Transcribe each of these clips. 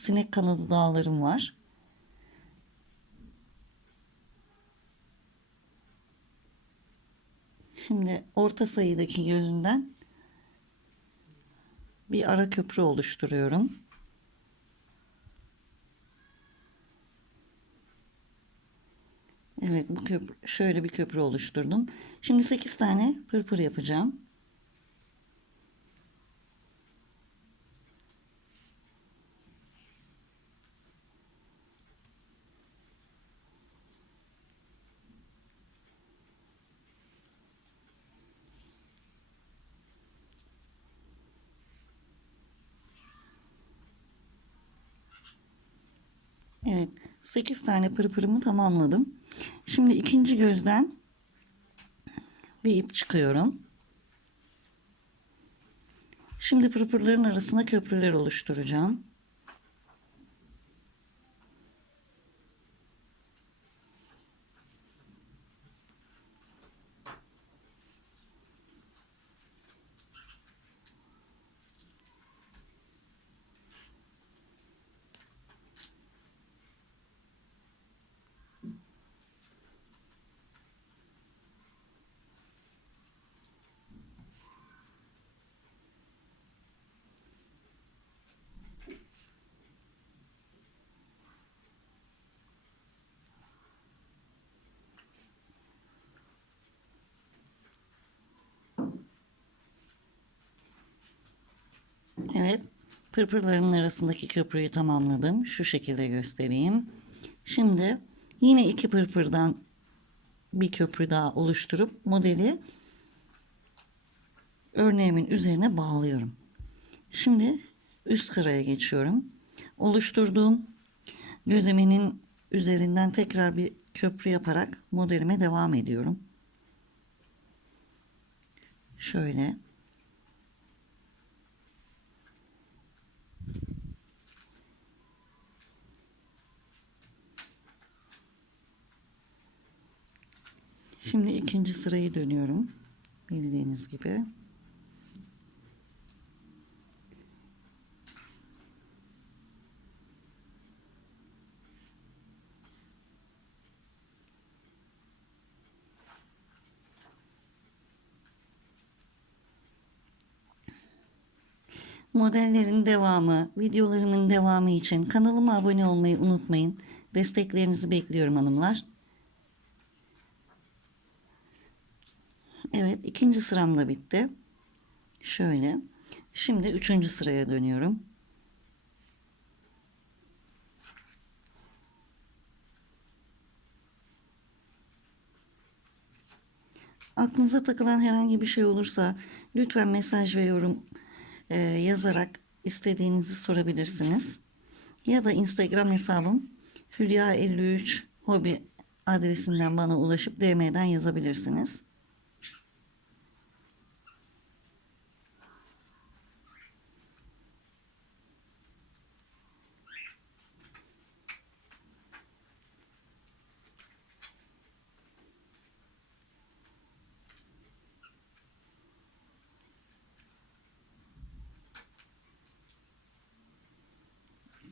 Sinek kanadı dağlarım var. Şimdi orta sayıdaki gözünden bir ara köprü oluşturuyorum. Evet bu köprü şöyle bir köprü oluşturdum. Şimdi 8 tane pırpır yapacağım. Evet 8 tane pırpırımı tamamladım. Şimdi ikinci gözden bir ip çıkıyorum. Şimdi pırpırların arasına köprüler oluşturacağım. Evet, pırpırların arasındaki köprüyü tamamladım. Şu şekilde göstereyim. Şimdi yine iki pırpırdan bir köprü daha oluşturup modeli örneğimin üzerine bağlıyorum. Şimdi üst kıraya geçiyorum. Oluşturduğum gözlemenin üzerinden tekrar bir köprü yaparak modelime devam ediyorum. Şöyle. Şimdi ikinci sırayı dönüyorum. Bildiğiniz gibi. Modellerin devamı, videolarımın devamı için kanalıma abone olmayı unutmayın. Desteklerinizi bekliyorum hanımlar. Evet ikinci sıram da bitti. Şöyle. Şimdi üçüncü sıraya dönüyorum. Aklınıza takılan herhangi bir şey olursa lütfen mesaj ve yorum e, yazarak istediğinizi sorabilirsiniz. Ya da Instagram hesabım Hülya53 hobi adresinden bana ulaşıp DM'den yazabilirsiniz.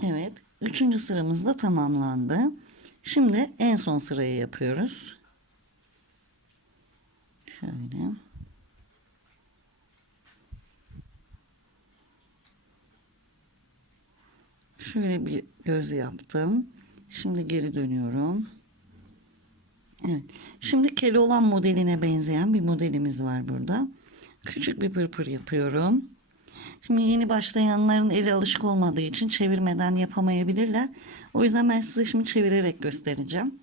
Evet. Üçüncü sıramız da tamamlandı. Şimdi en son sırayı yapıyoruz. Şöyle. Şöyle bir göz yaptım. Şimdi geri dönüyorum. Evet. Şimdi keli olan modeline benzeyen bir modelimiz var burada. Küçük bir pırpır yapıyorum. Şimdi yeni başlayanların eli alışık olmadığı için çevirmeden yapamayabilirler. O yüzden ben size şimdi çevirerek göstereceğim.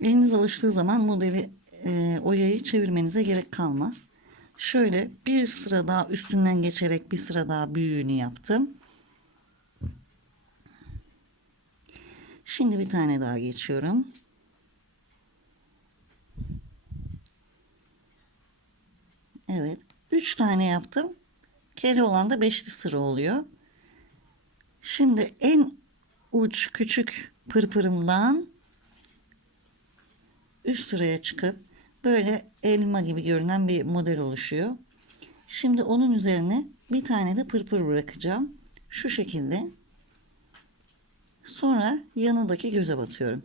Eliniz alıştığı zaman modeli e, oyayı çevirmenize gerek kalmaz. Şöyle bir sıra daha üstünden geçerek bir sıra daha büyüğünü yaptım. Şimdi bir tane daha geçiyorum. Evet. Üç tane yaptım. Kere olan da beşli sıra oluyor. Şimdi en uç küçük pırpırımdan üst sıraya çıkıp böyle elma gibi görünen bir model oluşuyor. Şimdi onun üzerine bir tane de pırpır bırakacağım. Şu şekilde. Sonra yanındaki göze batıyorum.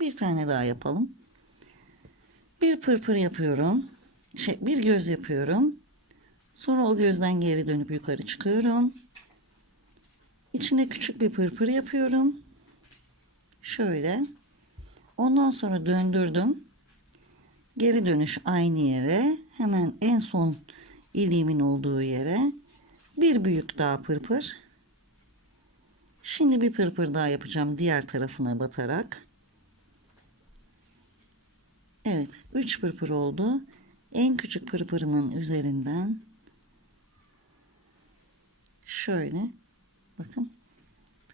Bir tane daha yapalım. Bir pırpır yapıyorum. Şey, bir göz yapıyorum. Sonra o gözden geri dönüp yukarı çıkıyorum. İçine küçük bir pırpır yapıyorum. Şöyle. Ondan sonra döndürdüm. Geri dönüş aynı yere. Hemen en son iliğimin olduğu yere. Bir büyük daha pırpır. Şimdi bir pırpır daha yapacağım diğer tarafına batarak. Evet, 3 pırpır oldu. En küçük pırpırımın üzerinden şöyle bakın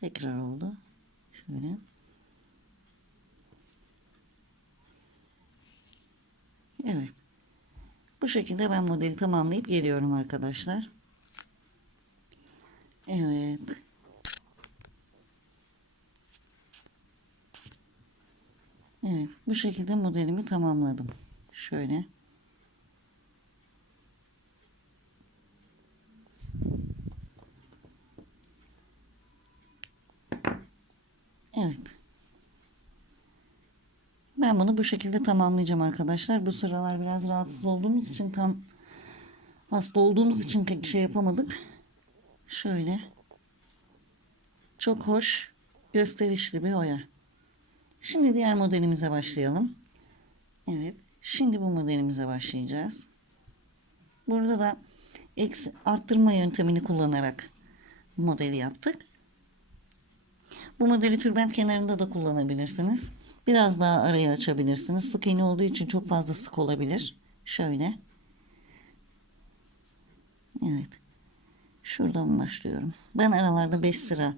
tekrar oldu. Şöyle. Evet. Bu şekilde ben modeli tamamlayıp geliyorum arkadaşlar. Evet. Evet, bu şekilde modelimi tamamladım. Şöyle. Evet. Bunu bu şekilde tamamlayacağım arkadaşlar. Bu sıralar biraz rahatsız olduğumuz için tam hasta olduğumuz için pek şey yapamadık. Şöyle. Çok hoş, gösterişli bir oya. Şimdi diğer modelimize başlayalım. Evet. Şimdi bu modelimize başlayacağız. Burada da eksi, arttırma yöntemini kullanarak modeli yaptık. Bu modeli tülbent kenarında da kullanabilirsiniz. Biraz daha arayı açabilirsiniz. Sık iğne olduğu için çok fazla sık olabilir. Şöyle. Evet. Şuradan başlıyorum. Ben aralarda 5 sıra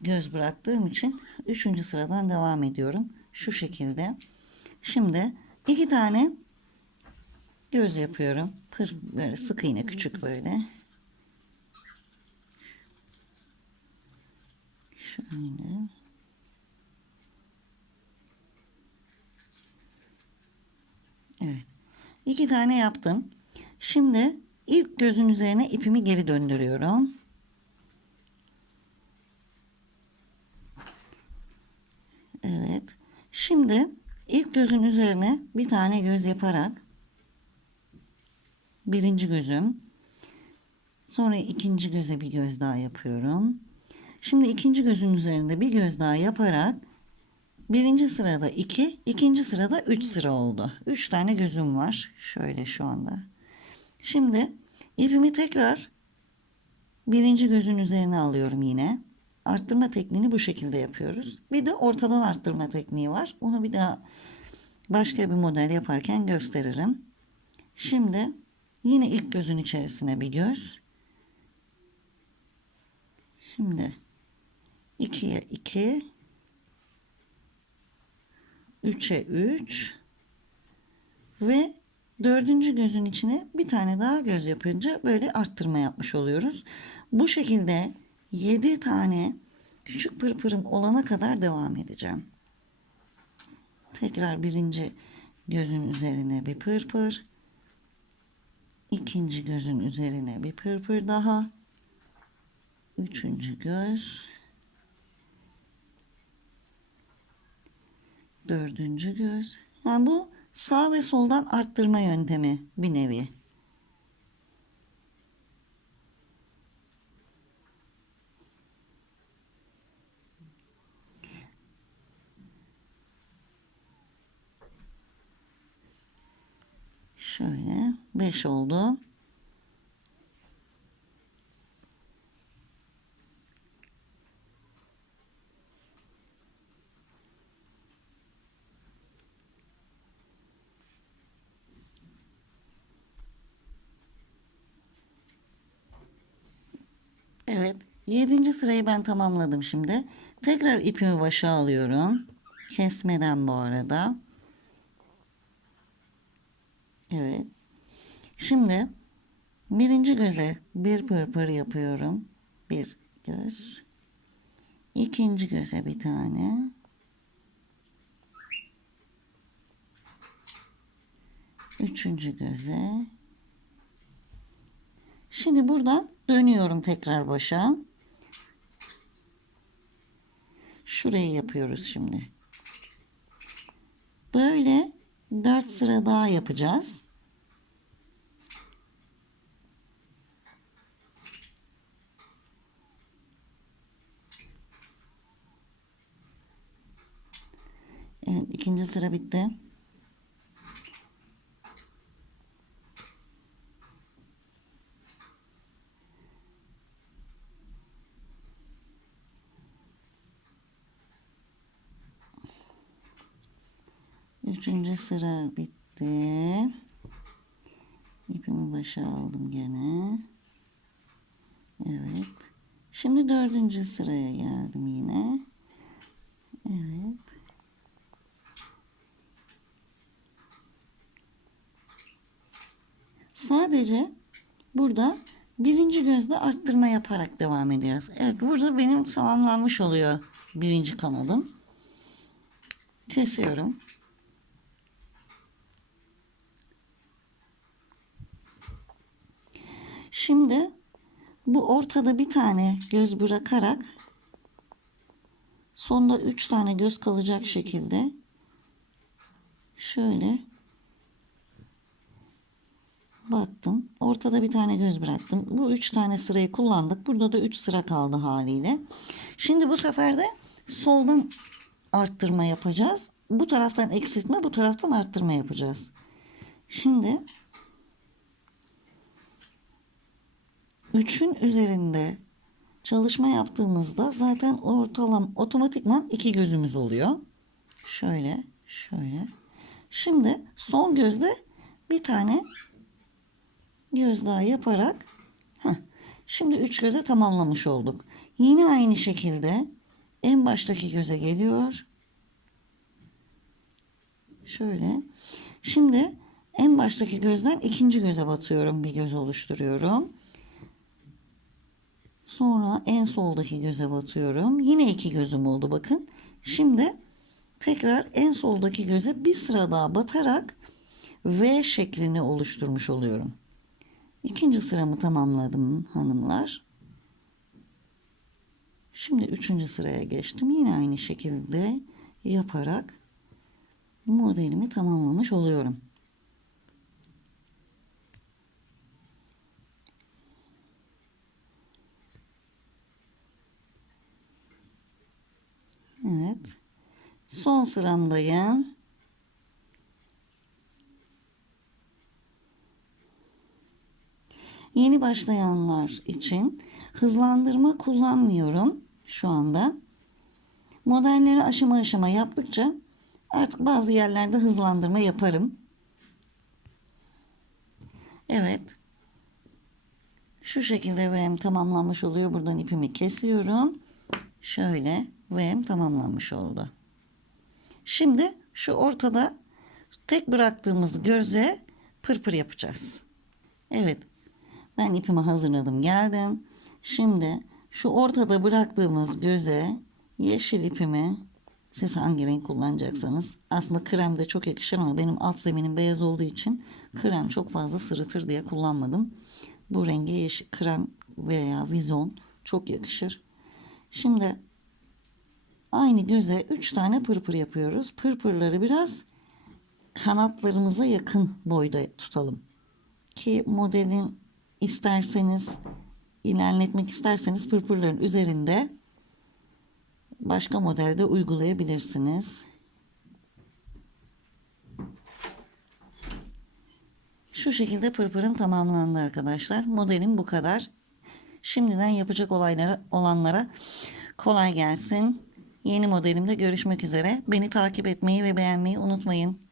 göz bıraktığım için 3. sıradan devam ediyorum. Şu şekilde. Şimdi iki tane göz yapıyorum. Pır böyle sık iğne küçük böyle. Şöyle. İki tane yaptım. Şimdi ilk gözün üzerine ipimi geri döndürüyorum. Evet. Şimdi ilk gözün üzerine bir tane göz yaparak birinci gözüm sonra ikinci göze bir göz daha yapıyorum. Şimdi ikinci gözün üzerinde bir göz daha yaparak birinci sırada iki, ikinci sırada üç sıra oldu. Üç tane gözüm var. Şöyle şu anda. Şimdi ipimi tekrar birinci gözün üzerine alıyorum yine. Arttırma tekniğini bu şekilde yapıyoruz. Bir de ortadan arttırma tekniği var. Onu bir daha başka bir model yaparken gösteririm. Şimdi yine ilk gözün içerisine bir göz. Şimdi 2'ye 2 3'e 3 ve dördüncü gözün içine bir tane daha göz yapınca böyle arttırma yapmış oluyoruz. Bu şekilde 7 tane küçük pırpırım olana kadar devam edeceğim. Tekrar birinci gözün üzerine bir pırpır. ikinci gözün üzerine bir pırpır daha. Üçüncü göz. Dördüncü göz. Yani bu sağ ve soldan arttırma yöntemi bir nevi. Şöyle 5 oldu. Evet. Yedinci sırayı ben tamamladım şimdi. Tekrar ipimi başa alıyorum. Kesmeden bu arada. Evet. Şimdi birinci göze bir pırpır yapıyorum. Bir göz. İkinci göze bir tane. Üçüncü göze. Şimdi buradan dönüyorum tekrar başa. Şurayı yapıyoruz şimdi. Böyle 4 sıra daha yapacağız. Evet, ikinci sıra bitti. Üçüncü sıra bitti. İpimi başa aldım gene. Evet. Şimdi dördüncü sıraya geldim yine. Evet. Sadece burada birinci gözde arttırma yaparak devam ediyoruz. Evet burada benim tamamlanmış oluyor birinci kanadım. Kesiyorum. Şimdi bu ortada bir tane göz bırakarak sonda üç tane göz kalacak şekilde şöyle battım. Ortada bir tane göz bıraktım. Bu üç tane sırayı kullandık. Burada da üç sıra kaldı haliyle. Şimdi bu sefer de soldan arttırma yapacağız. Bu taraftan eksiltme, bu taraftan arttırma yapacağız. Şimdi üçün üzerinde çalışma yaptığımızda zaten ortalam otomatikman iki gözümüz oluyor. Şöyle, şöyle. Şimdi son gözde bir tane göz daha yaparak heh, şimdi üç göze tamamlamış olduk. Yine aynı şekilde en baştaki göze geliyor. Şöyle. Şimdi en baştaki gözden ikinci göze batıyorum. Bir göz oluşturuyorum. Sonra en soldaki göze batıyorum. Yine iki gözüm oldu bakın. Şimdi tekrar en soldaki göze bir sıra daha batarak V şeklini oluşturmuş oluyorum. İkinci sıramı tamamladım hanımlar. Şimdi üçüncü sıraya geçtim. Yine aynı şekilde yaparak modelimi tamamlamış oluyorum. Evet. Son sıramdayım. Yeni başlayanlar için hızlandırma kullanmıyorum şu anda. Modelleri aşama aşama yaptıkça artık bazı yerlerde hızlandırma yaparım. Evet. Şu şekilde VM tamamlanmış oluyor. Buradan ipimi kesiyorum. Şöyle VM tamamlanmış oldu. Şimdi şu ortada tek bıraktığımız göze pırpır yapacağız. Evet. Ben ipimi hazırladım geldim. Şimdi şu ortada bıraktığımız göze yeşil ipimi siz hangi renk kullanacaksanız aslında krem de çok yakışır ama benim alt zeminim beyaz olduğu için krem çok fazla sırıtır diye kullanmadım. Bu renge yeşil krem veya vizon çok yakışır. Şimdi aynı göze 3 tane pırpır yapıyoruz. Pırpırları biraz kanatlarımıza yakın boyda tutalım. Ki modelin isterseniz ilerletmek isterseniz pırpırların üzerinde başka modelde uygulayabilirsiniz. Şu şekilde pırpırım tamamlandı arkadaşlar. Modelim bu kadar. Şimdiden yapacak olaylara, olanlara kolay gelsin. Yeni modelimde görüşmek üzere. Beni takip etmeyi ve beğenmeyi unutmayın.